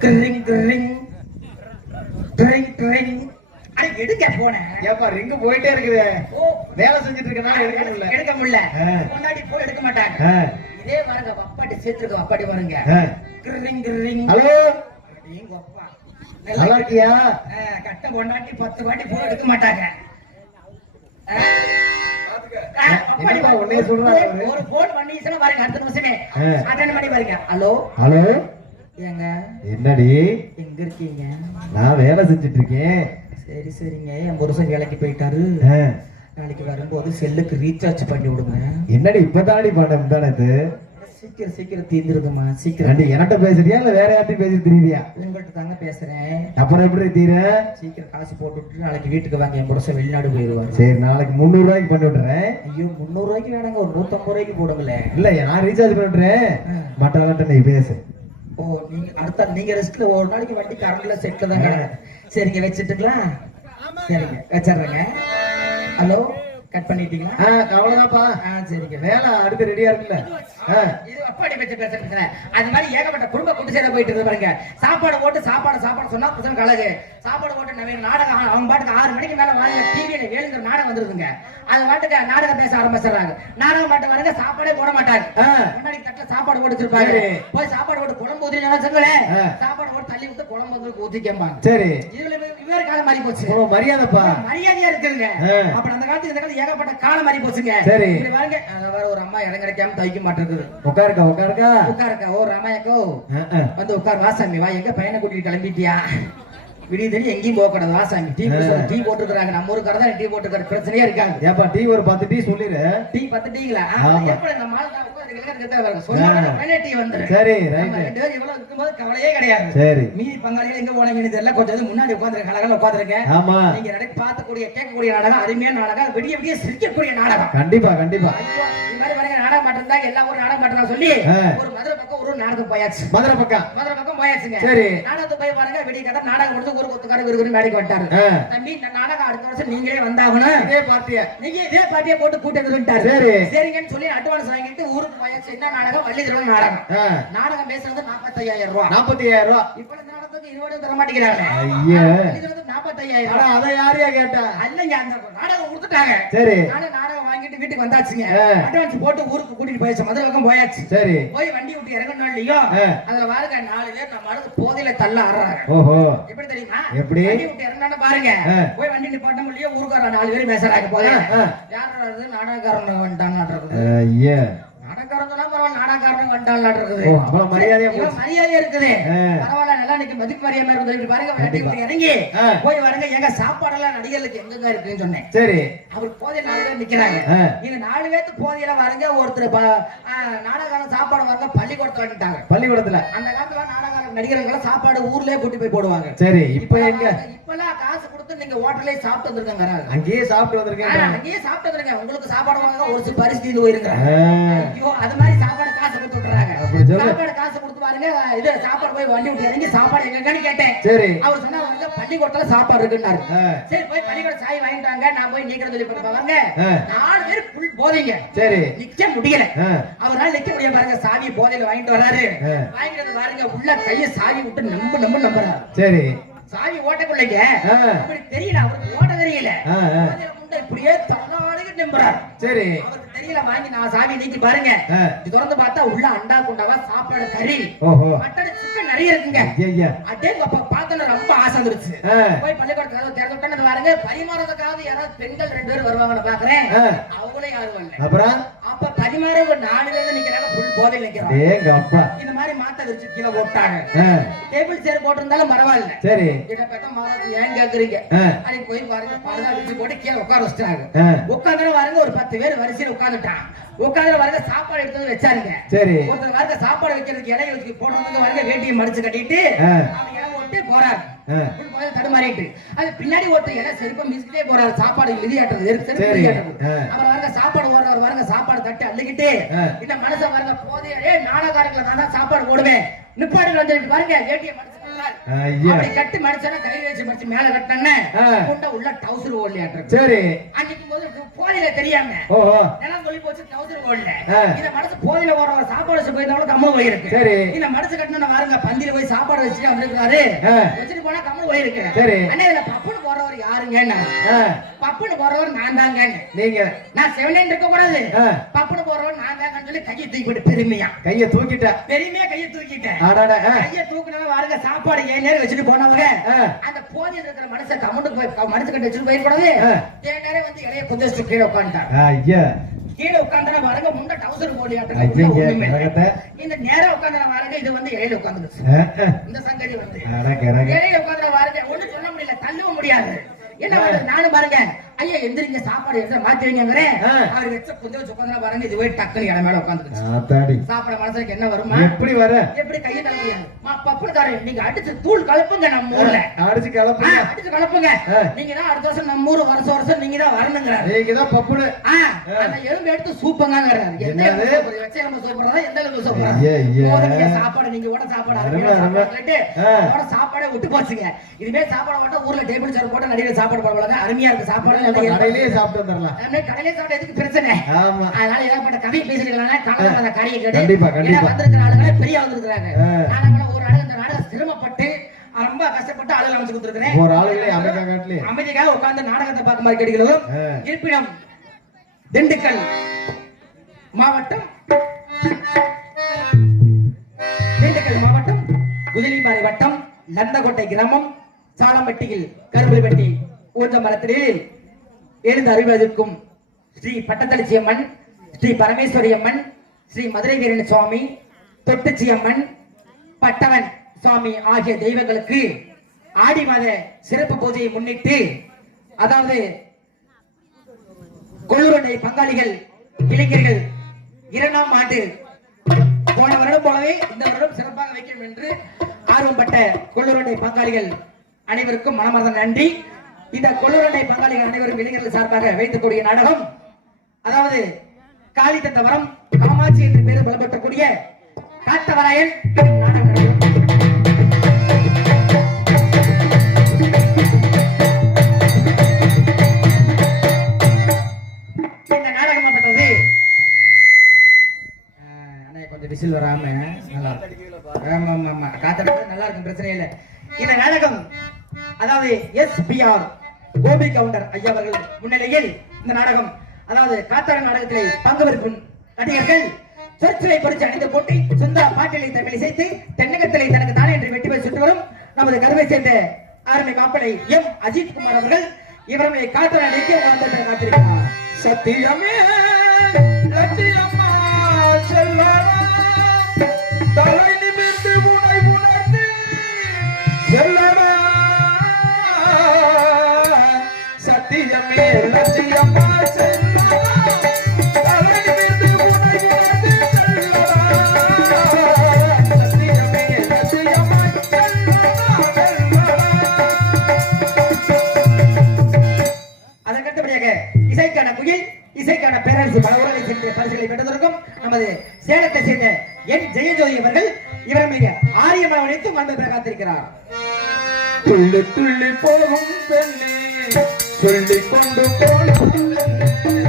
கிரிங் கிரிங் கிரிங் கிரிங் அட எடுக்க போனேன். ஏப்பா ரிங்கு போயிட்டே இருக்குது. வேலை செஞ்சுட்டு இருக்கனால எடுக்க முடியல. எடுக்க முடியல. முன்னாடி போய் எடுக்க மாட்டாங்க. இதே பாருங்க வப்பாட்டி சேர்த்துருக்க பாருங்க. ஆ. கிரிங் கிரிங். ஹலோ. எங்க அப்பா. நல்லா இருக்கியா? கட்ட பொண்டாட்டி பத்து வாட்டி போய் எடுக்க மாட்டாங்க. அப்பாடி ஒரு- போன் பண்ணிச்சுன்னா பாருங்க அடுத்த நிமிஷமே. அட்டன் பண்ணி பாருங்க. ஹலோ? ஹலோ? ஏங்க என்னடி? எங்க இருக்கீங்க? நான் வேலை செஞ்சுட்டு இருக்கேன் சரி சரிங்க. என் புருஷன் வேலைக்கு போயிட்டாரு. நாளைக்கு வரும்போது செல்லுக்கு ரீசார்ஜ் பண்ணி விடுங்க. என்னடி இப்பதானடி பண்ண முந்தானத்து சீக்கிரம் சீக்கிரம் தீர்ந்துருக்குமா சீக்கிரம் என்கிட்ட பேசுறியா இல்ல வேற யார்ட்டையும் பேசி தெரியுதியா உங்கள்கிட்ட தாங்க பேசுறேன். அப்புறம் எப்படி தீர? சீக்கிரம் காசு போட்டு நாளைக்கு வீட்டுக்கு வாங்க. என் புருஷன் வெளிநாடு போயிடுவாரு சரி நாளைக்கு முந்நூறு ரூபாய்க்கு பண்ணி விட்டுறேன். ஐயோ முந்நூறு ரூபாய்க்கு வேணாங்க. ஒரு நூத்தம்பது ரூபாய்க்கு போடுங்களேன். இல்ல நான் ரீசார்ஜ் பண்ணி விட்டுறேன். மற்றவங்கிட்ட நீ பேசு. ஓ நீங்க அடுத்த நீங்க ரெஸ்ட்ல ஒரு நாளைக்கு வண்டி கரண்ட்ல செட்ல தான் கிடக்கு சரிங்க வச்சுட்டுங்களா? சரிங்க. வச்சிடுறேங்க. ஹலோ கட் பண்ணிட்டீங்களா? அவ்வளவுதான்ப்பா சரிங்க. வேலை அடுத்து ரெடியா இருக்குல்ல. இது அப்பாடி வச்சு பேச பேசுறேன் அது மாதிரி ஏகப்பட்ட குடும்ப கூட்டு சேர போயிட்டு இருக்கு பாருங்க. சாப்பாடு போட்டு சாப்பாடு சாப்பாடு சொன்னா புதுசு கலகு. சாப்பாடு போட்டு நம்ம நாடகம் அவங்க பாட்டுக்கு ஆறு மணிக்கு மேல வாங்க டிவியில வேலுங்கிற நாடகம் வந்துருதுங்க. அது பாட்டுக்கு நாடகம் பேச ஆரம்பிச்சிடுறாங்க. நாடகம் பாட்டு வரங்க சாப்பாடே போட மாட்டாங்க. முன்னாடி தட்டுல சாப்பாடு போட்டு வச்சிருப்பாங்க சரி. போய் சாப்பாடு போட்டு குழம்பு ஊத்தி சொல்லுங்களேன். சாப்பாடு போட்டு தள்ளி விட்டு குழம்பு வந்து ஊத்தி கேட்பாங்க சரி. இதுல இவ- இவரு காலம் மாறி போச்சு. மரியாதைப்பா. மரியாதையா இருக்குங்க. அப்ப அந்த காலத்துக்கு இந்த காலத்து ஏகப்பட்ட காலம் மாறி போச்சுங்க. சரி. இப்படி பாருங்க. அங்க வேற ஒரு அம்மா இடம் கிடைக்காம தவிக்க மாட்டேங்குது. உட்காருக்கா உட்காருக்கா? உட்காருக்கா. ஓ ராமாயக்கோ. வந்து உட்கார் வாசாமி வா எங்க பையனை கூட்டிட்டு கிளம்பிட்டியா? விடிய தெரியும் எங்கேயும் போக கூடாது வாசாமி டீ. டீ போட்டுருக்காங்க நம்ம ஊருக்கார தான் டீ போட்டுருக்காரு பிரச்சனையா இருக்காங்க ஏப்பா டீ ஒரு பத்து டீ சொல்லிரு. டீ பத்து டீங்களா. எப்படி இந்த மாலை சரி கவலையே கிடையாது. சரி. மீதி பங்காளிகள் எங்க போனாங்கன்னு தெரியல. கொஞ்சம் முன்னாடி உட்காந்துருக்க கலகல உட்காந்துருக்கேன் ஆமா. நீங்க நடக்க பார்க்கக்கூடிய கேட்கக்கூடிய நாடகம் அருமையான நாடகம். விடிய விடிய சிரிக்கக்கூடிய நாடகம். கண்டிப்பா கண்டிப்பா. மாதிரி நாடகம் மாட்டிருந்தாங்க எல்லா ஊரும் நாடகம் சொல்லி. ஒரு பக்கம் ஒரு நாடகம் போயாச்சு. மதுரை பக்கம்? மதுரை பக்கம் போயாச்சுங்க. சரி. நாடகத்துக்கு போய் பாருங்க விடிய கதை நாடகம் முடிச்சு ஒரு கொத்துக்கார விருகுன்னு வேலைக்கு வந்துட்டாரு. ஆ. தம்பி இந்த நாடகம் அடுத்த வருஷம் நீங்களே வந்தாகணும். இதே பார்ட்டிய. நீங்க இதே பாட்டியை போட்டு கூட்டி வந்துட்டாரு சரி. சரிங்கன்னு சொல்லி அட்வான்ஸ் வாங்கிட்டு ஊருக்கு போயாச்சு. என்ன நாடகம்? வள்ளி திருவண்ண நாடகம். நாடகம் பேசுறது நாற்பத்தையாயிரம் ரூபாய் நாற்பத்தி ஐயாயிரம் ரூபா. இப்ப இந்த நாடகத்துக்கு இருபது தர மாட்டேங்கிறாங்க. ஐயா. நாற்பத்தையாயிரம் ஆனா ரூபாய் அதை யாரையா கேட்டா? அல்லங்க அந்த நாடகம் கொடுத்துட்டாங்க. சரி. நாடகம் வாங்கிட்டு வீட்டுக்கு வந்தாச்சுங்க. அட்வான்ஸ் போட்டு ஊருக்கு கூட்டிட்டு போயாச்சு. மதுரை பக்கம் போயாச்சு. சரி. போய் வண்டி விட்டு இறங்கினாலையோ ஆ. அதுல பாருங்க நாலு பேர் நம்ம அடுத்து போதையில தள்ள ஆடுறாங்க ஓஹோ எப்படி தெரியுமா எப்படி? விட்டு இறங்கினா பாருங்க. போய் வண்டி நிப்பாட்ட முடியல ஊருக்கார நாலு பேர் பேசுறாங்க. யாரோட இது நாடகக்காரன் வந்துட்டான் இருக்குது ஐயா நாடகக்காரன் சொன்னா பரவாயில்ல நாடகக்காரன் வந்துட்டான் இருக்குது அவ்வளவு மரியாதையா மரியாதையா இருக்குது பரவாயில்ல நல்லா இன்னைக்கு மதிப்பு மரியாதை இருக்குது இப்படி பாருங்க வண்டி கண்டிப்பா. இறங்கி ஆ. போய் வரங்க எங்க சாப்பாடெல்லாம் நடிகர்களுக்கு எங்கெங்க இருக்குன்னு சொன்னேன் சரி அவர் போதையில நாலு பேர் நிக்கிறாங்க ஆ. நீங்க நாலு பேர்த்து போதையில வரங்க ஒருத்தர் ப- ஆ, நாடகாரம் சாப்பாடு வரங்க பள்ளிக்கூடத்துல வந்துட்டாங்க பள்ளிக்கூடத்துல அந்த காலத்துல நாடகாரம் நடிகர்கள் சாப்பாடு ஊர்லயே கூட்டி போய் போடுவாங்க சரி இப்ப எங்க இப்பெல்லாம் காசு கொடுத்து நீங்க ஹோட்டலே சாப்பிட்டு வந்திருக்காங்க அங்கேயே சாப்பிட்டு வந்திருக்கேன். அங்கேயே சாப்பிட்டு வந்துருங்க. உங்களுக்கு சாப்பாடு வாங்க ஒரு சில பரிசு தீர்ந்து போயிருக்கிறாங்க ஆ. ஐயோ அது மாதிரி சாப்பாடு காசு கொடுத்து விட்டுறாங்க. சாப்பாடு காசு கொடுத்து பாருங்க இது சாப்பாடு போய் வண்டி விட்டு இறங்கி சாப்பாடு எங்கன்னு கேட்டேன். சரி. அவர் சொன்னாங்க பள்ளிக்கூடத்துல சாப்பாடு இருக்குன்னாரு. சரி போய் பள்ளிக்கூட சாய் வாங்கிட்டாங்க. நான் போய் நீக்கிற சொல்லி பாருங்க. நாலு பேர் புல் போதைங்க. சரி. நிக்க முடியல. அவரால் நிக்க முடியாது பாருங்க சாவி போதையில வாங்கிட்டு வராரு. வாங்கிட்டு பாருங்க உள்ள கைய சாவி விட்டு நம்ப நம்ப நம்புறாரு. சரி. சாவி ஓட்டக்குள்ளைங்க. ஆ. அப்படி தெரியல அவருக்கு ஓட்ட தெரியல. இப்படியே தன்னாடுக்கு நம்புறாரு சரி. அவருக்கு தெரியல வாங்கி நான் சாவி நீக்கி பாருங்க. இது திறந்து பார்த்தா உள்ள அண்டா குண்டாவா சாப்பாடு கறி. மட்டன் சிக்கன் நிறைய இருக்குங்க. அதே அப்ப பார்த்தோன்னு ரொம்ப ஆசை வந்துருச்சு. போய் பள்ளிக்கூடத்துல திறந்து விட்டோன்னு பாருங்க. பரிமாறதுக்காவது யாராவது பெண்கள் ரெண்டு பேரும் வருவாங்கன்னு பாக்குறேன். அவங்களே யாரும் வரல. அப்புறம்? அப்ப பரிமாற ஒரு நாலு பேர் நிக்கிறாங்க புல் போதையில் நிக்கிறாங்க. இந்த மாதிரி விரிச்சு கீழே போட்டாங்க. டேபிள் சேர் போட்டிருந்தாலும் பரவாயில்ல. சரி. இதை பார்த்தா மகாராஜ் ஏன் கேக்குறீங்க? ஆ. அன்னைக்கு போய் பாருங்க பரதா விரிச்சு போட்டு கீழே உட்கார வச்சிட்டாங்க. ஆ. உட்காந்துற பாருங்க ஒரு பத்து பேர் வரிசையில் உட்காந்துட்டான் உட்காந்துற பாருங்க சாப்பாடு எடுத்து வந்து வச்சாருங்க சரி. ஒருத்தர் பாருங்க சாப்பாடு வைக்கிறதுக்கு வச்சு போடுறதுக்கு பாருங்க வேட்டியை மடிச்சு கட்டிட்டு ஆ. அவன் தடுமாறிட்டு அது பின்னாடி ஒருத்தர் இலை செருப்பை மிதிக்கிட்டே போறாரு சாப்பாடு மிதியாட்டுறது செருப்பு சரி. மிதியாட்டுறது சாப்பாடு ஓடுறவர் பாருங்க சாப்பாடு தட்டி அள்ளிக்கிட்டு. இந்த மனுஷன் பாருங்க போதைய ஏ நாடகாரங்களை நான் தான் சாப்பாடு போடுவேன் நிப்பாடு வந்து பாருங்க வேட்டியை மடிச்சு அப்படி கட்டி மடிச்சோன்னா கையில வச்சு மடிச்சு மேல கட்டினே. குண்டை உள்ள டவுசர் ஓடலையாட்டு சரி. அன்னைக்கு போது போதையில தெரியாம ஓஹோ. நிலம் சொல்லி போச்சு டவுசர் ஓடல. ஆ. இந்த மனசு போதையில ஓட ஒரு சாப்பாடு வச்சு போயிருந்தாலும் கம்மல் போயிருக்கு. சரி. இந்த மனசு கட்டின பாருங்க பந்தியில போய் சாப்பாடு வச்சுட்டு வந்திருக்காரு. வச்சுட்டு போனா கம்மல் போயிருக்கு. சரி. அண்ணா இதுல பப்புன்னு போறவர் யாருங்க பப்புன்னு போறவர் நான் தாங்க நீங்க. நான் செவனேன் இருக்க கூடாது பப்புன்னு சொல்லி கையை தூக்கி போட்டு பெருமையா? கைய தூக்கிட்ட? பெருமையா கையை தூக்கிட்டேன் கையை தூக்குனவங்க வாருங்க சாப்பாடு ஏன் நேரம் வச்சுட்டு போனவங்க. அந்த போதியில் இருக்கிற மனுஷன் கமெண்ட் போய் மனுஷன் கட்டி வச்சுட்டு போயிடக்கூடாது. ஏன் நேரம் வந்து இலைய குந்திச்சுட்டு கீழே உட்காந்துட்டான் கீழே உட்காந்துனா பாருங்க முண்டை டவுசர் கரகத்தை. இந்த நேரம் உட்காந்துன பாருங்க இது வந்து இலையில உட்காந்துருச்சு இந்த சங்கதி வந்து. இலையில உட்காந்துன பாருங்க ஒண்ணும் சொல்ல முடியல தள்ளவும் முடியாது. என்ன நானும் பாருங்க ஐயா எந்திரிங்க சாப்பாடு எடுத்து மாத்தி வைங்கிறேன். அவர் வச்ச கொஞ்சம் வச்சு பாருங்க இது போய் டக்குனு இடம் மேல உட்காந்துருச்சு ஆத்தாடி. சாப்பிட மனசுக்கு என்ன வருமா? எப்படி வர? எப்படி கையை மா பப்புனக்காரன் நீங்க அடிச்சு தூள் கலப்புங்க நம்ம ஊர்ல. அடிச்சு கலப்புங்க. அடிச்சு கலப்புங்க. நீங்க தான் அடுத்த வருஷம் நம்ம ஊரு வருஷம் வருஷம் நீங்க தான் வரணுங்கிறாரு. நீங்க தான் பப்புனு ஆ, அந்த எலும்பு எடுத்து சூப்பங்கிறாரு எந்த வச்ச எலும்பு சூப்பரா எந்த எலும்பு. முதல்ல சாப்பாடு நீங்க ஓட சாப்பாடு அருமை. சாப்பாடு விட்டு போச்சுங்க. இதுவே சாப்பாடு போட்டா ஊர்ல டேபிள் சேர் போட்டு நடிகர் சாப்பாடு போடுவாங்க அருமையா இருக்கு சாப்பாடு. கடையிலேயே இருக்கு. சாப்பிட்டு வந்துடலாம் நம்ம கடையிலே சாப்பிட எதுக்கு பிரச்சனை ஆமா அதனால ஏகப்பட்ட கவி பேசிருக்கலாம் கலந்து அந்த காரியம் கேட்டு கண்டிப்பா, கண்டிப்பா. ஏன்னா வந்திருக்கிற ஆளுங்களே பெரிய வந்திருக்கிறாங்க ஆ. நானும் ஒரு ஆளு இந்த நாடகம் சிரமப்பட்டு ரொம்ப கஷ்டப்பட்டு ஆளுங்க அமைச்சு கொடுத்துருக்கிறேன் ஒரு ஆளுகளே அமைக்கா காட்டிலே அமைதிக்காக உட்கார்ந்து நாடகத்தை பார்க்க மாதிரி கேட்கிறதும் ஆ. இருப்பிடம் திண்டுக்கல் மாவட்டம் திண்டுக்கல் மாவட்டம் குதிலிமாரி வட்டம் நந்தகோட்டை கிராமம் சாலம்பட்டியில் கரும்புலிப்பட்டி ஊர்ந்த மரத்திலே எழுந்து அறிவதற்கும் ஸ்ரீ பட்டத்தளிச்சி அம்மன் ஸ்ரீ பரமேஸ்வரி அம்மன் ஸ்ரீ மதுரை வீரன் சுவாமி தொட்டுச்சி அம்மன் பட்டவன் சுவாமி ஆகிய தெய்வங்களுக்கு ஆடி மாத சிறப்பு பூஜையை முன்னிட்டு அதாவது கொள்ளுரண்டை பங்காளிகள் இளைஞர்கள் இரண்டாம் ஆண்டு போன வருடம் போலவே இந்த வருடம் சிறப்பாக வைக்கும் என்று ஆர்வப்பட்ட கொள்ளுரண்டை பங்காளிகள் அனைவருக்கும் மனமார்ந்த நன்றி. இந்த கொள்ளுரண்டை பங்காளிகள் அனைவரும் இளைஞர்கள் சார்பாக வைத்துக்கூடிய நாடகம். அதாவது காளி தந்த வரம் காமாட்சி என்று பேரு பலப்பட்டக்கூடிய காத்தவராயன் நாடகம் ஆஹ், கொஞ்சம் விசில் வராம நல்லா ஆமா ஆமா ஆமா நல்லா இருக்கும் பிரச்சனை இல்லை. இந்த நாடகம் அதாவது S P R Gobi Gounder ஐயா அவர்கள் முன்னிலையில் இந்த நாடகம் அதாவது காத்தாட நாடகத்திலே பங்கு நடிகர்கள் சொற்களை பறிச்சு அணிந்து போட்டி சுந்தர பாட்டிலை தமிழ் இசைத்து தென்னகத்திலே தனக்கு தானே என்று வெட்டி போய் சுட்டு வரும் நமது கருவை சேர்ந்த ஆர்மி மாப்பிளை எம். அஜித் குமார் அவர்கள் இவருடைய காத்தாட நிற்க வந்து காத்திருக்கிறார். சத்தியமே லட்சியம்மா செல்லடா தலை என் ஜெயஜோதி அவர்கள் இவர் மிக ஆரியமாக அழைத்து பெற காத்திருக்கிறார். துள்ளி துள்ளி போகும் பெண்ணே. சொல்லிக் கொண்டு போன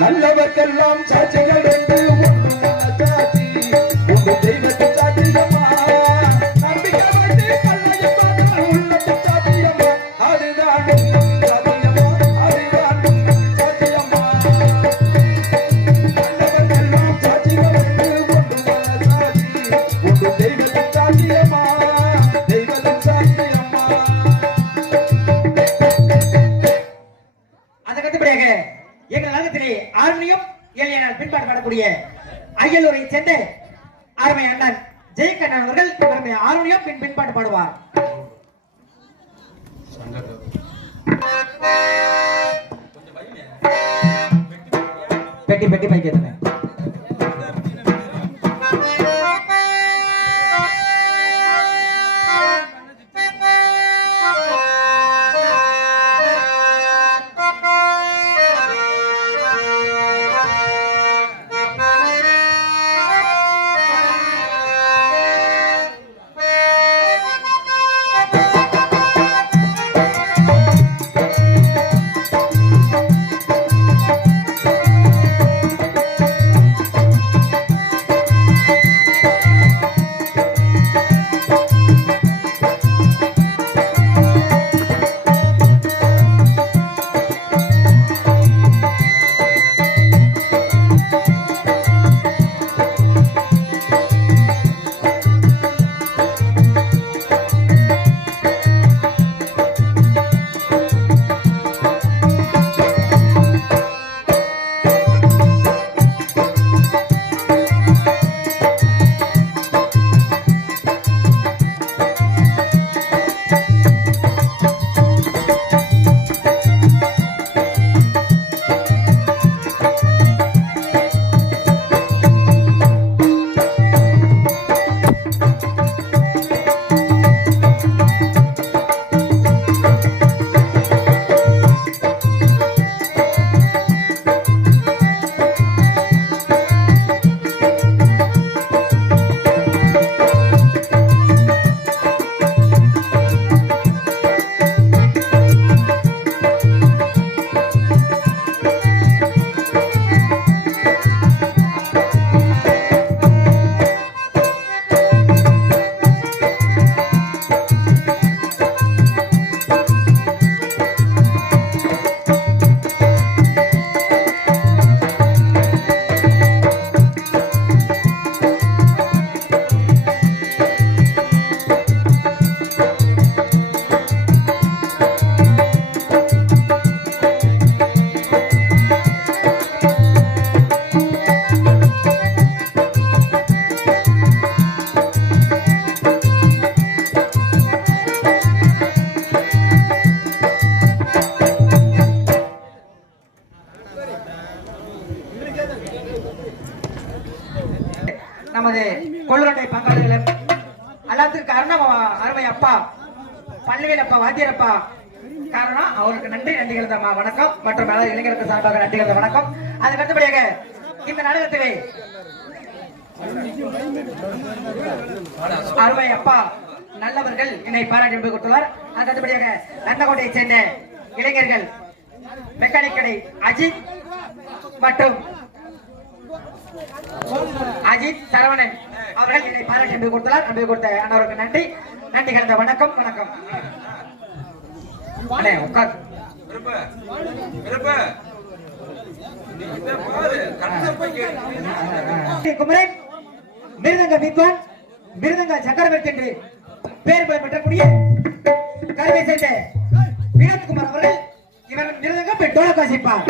நல்லவர்க்கெல்லாம் சாட்சிகள் என்று சாட்சி உங்க தெய்வத்தை சாட்சியம்மா. நம்பிக்கை வைத்து கல்லையை உள்ளத்தை அதுதான் எங்கள் நகரத்திலே ஆர்மியும் எல்லையினால் பின்பாடு பாடக்கூடிய அய்யலூரை சேர்ந்த அருமை அண்ணன் ஜெயக்கண்ணன் அவர்கள் அருமை ஆர்மியும் பின் பின்பாடு பாடுவார். பெட்டி பெட்டி மைக் நமது கொள்ளுரண்டை பங்காளிகளும் எல்லாத்துக்கும் காரணம் அருமை அப்பா பள்ளிவேல் அப்பா வாத்தியரப்பா. காரணம் அவருக்கு நன்றி நன்றிகள் தான் வணக்கம். மற்றும் இளைஞருக்கு சார்பாக நன்றிகள் வணக்கம். அதுக்கு அடுத்தபடியாக இந்த நாடகத்திலே அருமை அப்பா நல்லவர்கள் என்னை பாராட்டி கொடுத்துள்ளார். அதுக்கு அடுத்தபடியாக நந்தகோட்டையை சேர்ந்த இளைஞர்கள் மெக்கானிக் கடை அஜித் மற்றும் அஜித் சரவணன் அவர்கள் என்னை பாராட்டி அன்பு கொடுத்தார் அன்பு கொடுத்த அண்ணவருக்கு நன்றி. நன்றி கலந்த வணக்கம் வணக்கம். அண்ணே உட்கார். குமரன் மிருதங்க வித்வான் மிருதங்க சக்கரவர்த்தி என்று பேர் பெற்றக்கூடிய கருவை சேர்ந்த வினோத்குமார் அவர்கள் இவர் மிருதங்க பெண் டோலக் வாசிப்பார்